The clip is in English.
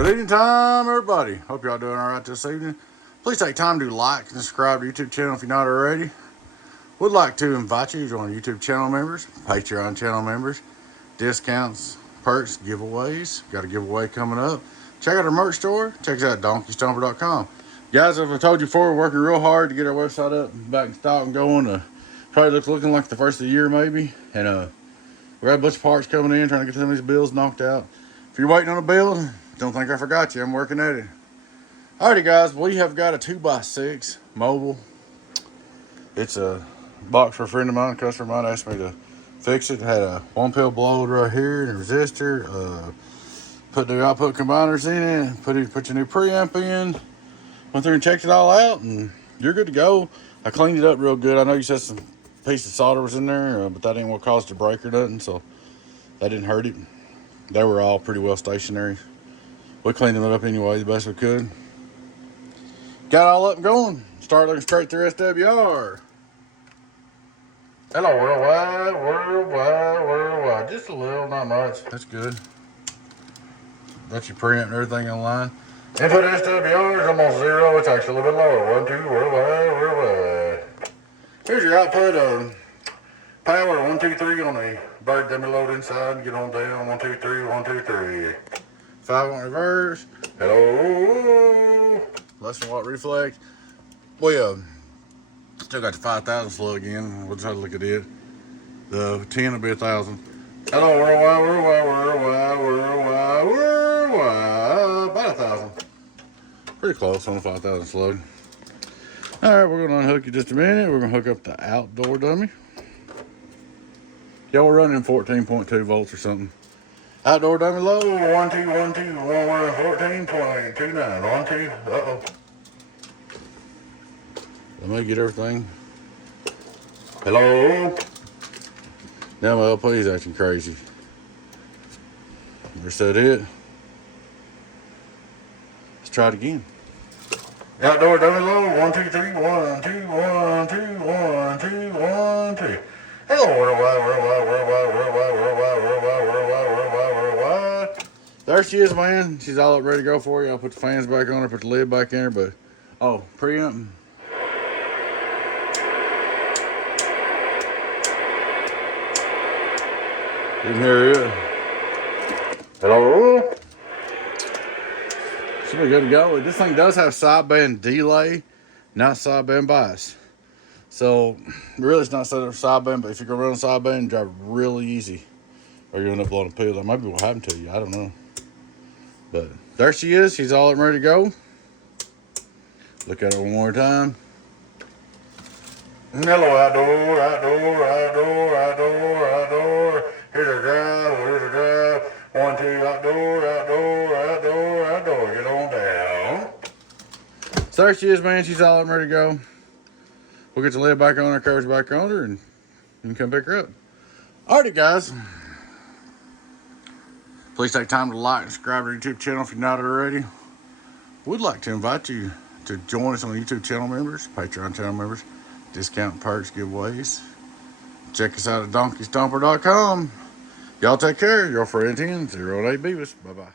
Good evening time, everybody. Hope y'all doing all right this evening. Please take time to like and subscribe to the YouTube channel if you're not already. Would like to invite you to join YouTube channel members, Patreon channel members, discounts, perks, giveaways. Got a giveaway coming up. Check out our merch store. Check us out at donkeystomper.com. Guys, as I told you before, we're working real hard to get our website up, back in stock and going. Probably looking like the first of the year maybe. And we got a bunch of parts coming in, trying to get some of these bills knocked out. If you're waiting on a build, don't think I forgot you. I'm working at it. Alrighty, guys, we have got a 2x6 mobile. It's a box for a friend of mine, a customer of mine asked me to fix it. It had a 1-pill blower right here, and a resistor. Put new output combiners in it. Put your new preamp in. Went through and checked it all out, and you're good to go. I cleaned it up real good. I know you said some piece of solder was in there, but that ain't what caused the break or nothing, so that didn't hurt it. They were all pretty well stationary. We cleaned them up anyway the best we could. Got all up and going. Started looking straight through SWR. Hello, worldwide. Just a little, not much. That's good. Got your preamp and everything online. Input SWR is almost 0. It's actually a little bit lower. 1, 2, worldwide. Here's your output. Power 1, 2, 3 on the bird dummy load inside. Get on down. 1, 2, 3. 1, 2, 3. 5 on reverse. Hello. Less than watt reflex. We still got the 5,000 slug in. We'll just have to look at it. The 10 will be 1,000. Hello, worldwide. About 1,000. Pretty close on the 5,000 slug. All right, we're gonna unhook you just a minute. We're gonna hook up the outdoor dummy. Y'all we're running 14.2 volts or something. Outdoor dummy low. 1, 2, 1, 2, 1, 14.29. 1, 2. Uh-oh. Let me get everything. Hello. Now my LP's acting crazy. Reset it. Let's try it again. Outdoor dummy low. 1, 2, 3. 1, 2, 1, 2, 1, 2, 1, 2. Hello, worldwide. There she is, man. She's all up ready to go for you. I'll put the fans back on her, put the lid back in her, but preamp. You can hear it. Hello. Should be good to go. This thing does have sideband delay, not sideband bias. So really it's not set up for sideband, but if you're gonna run a sideband, drive really easy. Or you're gonna end up blowing a pill. That might be what happened to you. I don't know. But there she is. She's all ready to go. Look at her one more time. Hello, outdoor. Here's her drive. 1, 2, outdoor. Get on down. So there she is, man. She's all ready to go. We'll get the lid back on her, covers back on her, and you can come pick her up. Alrighty, guys. Please take time to like and subscribe to our YouTube channel if you're not already. We'd like to invite you to join us on YouTube channel members, Patreon channel members, discount perks, giveaways. Check us out at donkeystomper.com. Y'all take care. Your friend 1008 Beavis. Bye-bye.